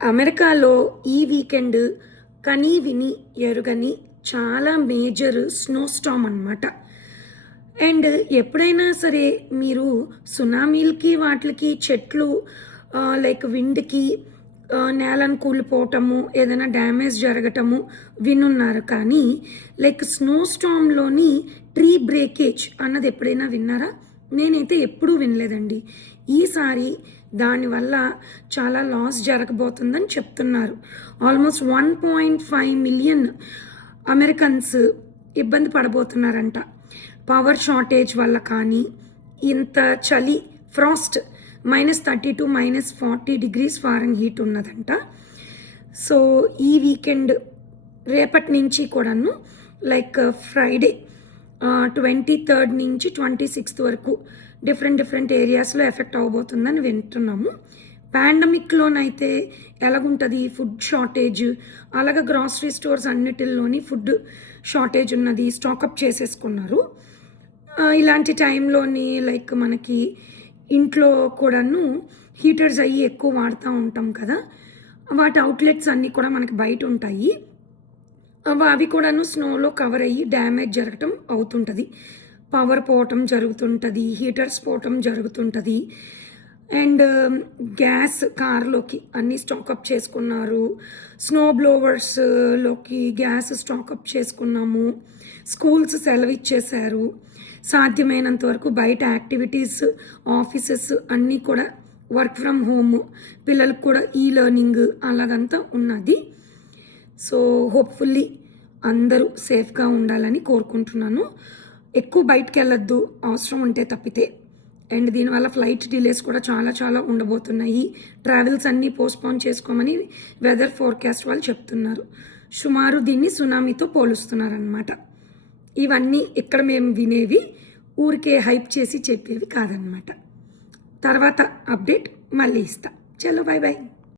అమెరికాలో ఈ వీకెండ్ కని విని ఎరుగని చాలా మేజర్ స్నో స్టామ్ అనమాట. అండ్ ఎప్పుడైనా సరే మీరు సునామీలకి వాటికి చెట్లు లైక్ విండ్కి నేలను కూలిపోవటము ఏదైనా డ్యామేజ్ జరగటము వినున్నారు, కానీ లైక్ స్నో స్టామ్లోని ట్రీ బ్రేకేజ్ అన్నది ఎప్పుడైనా విన్నారా? నేనైతే ఎప్పుడూ వినలేదండి. ఈసారి దానివల్ల చాలా లాస్ జరగబోతుందని చెప్తున్నారు. ఆల్మోస్ట్ 1.5 మిలియన్ అమెరికన్స్ ఇబ్బంది పడబోతున్నారంట. పవర్ షార్టేజ్ వల్ల కానీ, ఇంత చలి, ఫ్రాస్ట్ -30 to -40 degrees ఫారెన్హీట్ ఉన్నదంట. సో ఈ వీకెండ్ రేపటి నుంచి కూడాను లైక్ ఫ్రైడే 23rd నుంచి 26th వరకు డిఫరెంట్ ఏరియాస్లో ఎఫెక్ట్ అవ్వబోతుందని వింటున్నాము. పాండమిక్లోనైతే ఎలాగుంటుంది, ఫుడ్ షార్టేజ్, అలాగే గ్రాసరీ స్టోర్స్ అన్నిటిల్లోని ఫుడ్ షార్టేజ్ ఉన్నది, స్టాకప్ చేసేసుకున్నారు. ఇలాంటి టైంలోని లైక్ మనకి ఇంట్లో కూడాను హీటర్స్ అయ్యి ఎక్కువ వాడుతూ ఉంటాం కదా, వాటి అవుట్లెట్స్ అన్నీ కూడా మనకి బయట ఉంటాయి. అవి కూడాను స్నోలో కవర్ అయ్యి డ్యామేజ్ జరగటం అవుతుంటుంది. పవర్ పోవటం జరుగుతుంటుంది, హీటర్స్ పోవటం జరుగుతుంటుంది. అండ్ గ్యాస్ కార్లోకి అన్నీ స్టాకప్ చేసుకున్నారు. స్నో బ్లోవర్స్లోకి గ్యాస్ స్టాకప్ చేసుకున్నాము. స్కూల్స్ సెలవు ఇచ్చేశారు. సాధ్యమైనంత వరకు బయట యాక్టివిటీస్, ఆఫీసెస్ అన్నీ కూడా వర్క్ ఫ్రమ్ హోమ్, పిల్లలకు కూడా ఈ లెర్నింగ్ అలాగంతా ఉన్నది. సో హోప్ఫుల్లీ అందరూ సేఫ్గా ఉండాలని కోరుకుంటున్నాను. ఎక్కువ బయటకు వెళ్ళొద్దు అవసరం ఉంటే తప్పితే. అండ్ దీనివల్ల ఫ్లైట్ డిలేస్ కూడా చాలా ఉండబోతున్నాయి. ట్రావెల్స్ అన్నీ పోస్ట్పోన్ చేసుకోమని వెదర్ ఫోర్కాస్ట్ వాళ్ళు చెప్తున్నారు. సుమారు దీన్ని సునామీతో పోలుస్తున్నారనమాట. ఇవన్నీ ఇక్కడ మేము వినేవి, ఊరికే హైప్ చేసి చెప్పేవి కాదనమాట. తర్వాత అప్డేట్ మళ్ళీ ఇస్తా. చలో, బాయ్ బాయ్.